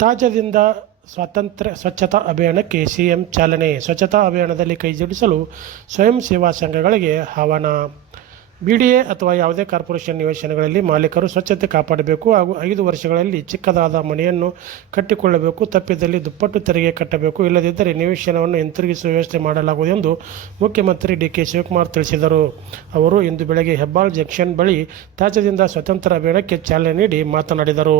ತಾಜದಿಂದ ಸ್ವಾತಂತ್ರ್ಯ ಸ್ವಚ್ಛತಾ ಅಭಿಯಾನಕ್ಕೆ ಸಿಎಂ ಚಾಲನೆ. ಸ್ವಚ್ಛತಾ ಅಭಿಯಾನದಲ್ಲಿ ಕೈಜೋಡಿಸಲು ಸ್ವಯಂ ಸೇವಾ ಸಂಘಗಳಿಗೆ ಆಹ್ವಾನ. ಬಿಡಿಎ ಅಥವಾ ಯಾವುದೇ ಕಾರ್ಪೊರೇಷನ್ ನಿವೇಶನಗಳಲ್ಲಿ ಮಾಲೀಕರು ಸ್ವಚ್ಛತೆ ಕಾಪಾಡಬೇಕು ಹಾಗೂ 5 ವರ್ಷಗಳಲ್ಲಿ ಚಿಕ್ಕದಾದ ಮನೆಯನ್ನು ಕಟ್ಟಿಕೊಳ್ಳಬೇಕು. ತಪ್ಪಿದಲ್ಲಿ ದುಪ್ಪಟ್ಟು ತೆರಿಗೆ ಕಟ್ಟಬೇಕು. ಇಲ್ಲದಿದ್ದರೆ ನಿವೇಶನವನ್ನು ಹಿಂತಿರುಗಿಸುವ ವ್ಯವಸ್ಥೆ ಮಾಡಲಾಗುವುದು ಎಂದು ಮುಖ್ಯಮಂತ್ರಿ ಡಿಕೆ ಶಿವಕುಮಾರ್ ತಿಳಿಸಿದರು. ಅವರು ಇಂದು ಬೆಳಗ್ಗೆ ಹೆಬ್ಬಾಳ ಜಂಕ್ಷನ್ ಬಳಿ ತಾಜದಿಂದ ಸ್ವತಂತ್ರ ಅಭಿಯಾನಕ್ಕೆ ಚಾಲನೆ ನೀಡಿ ಮಾತನಾಡಿದರು.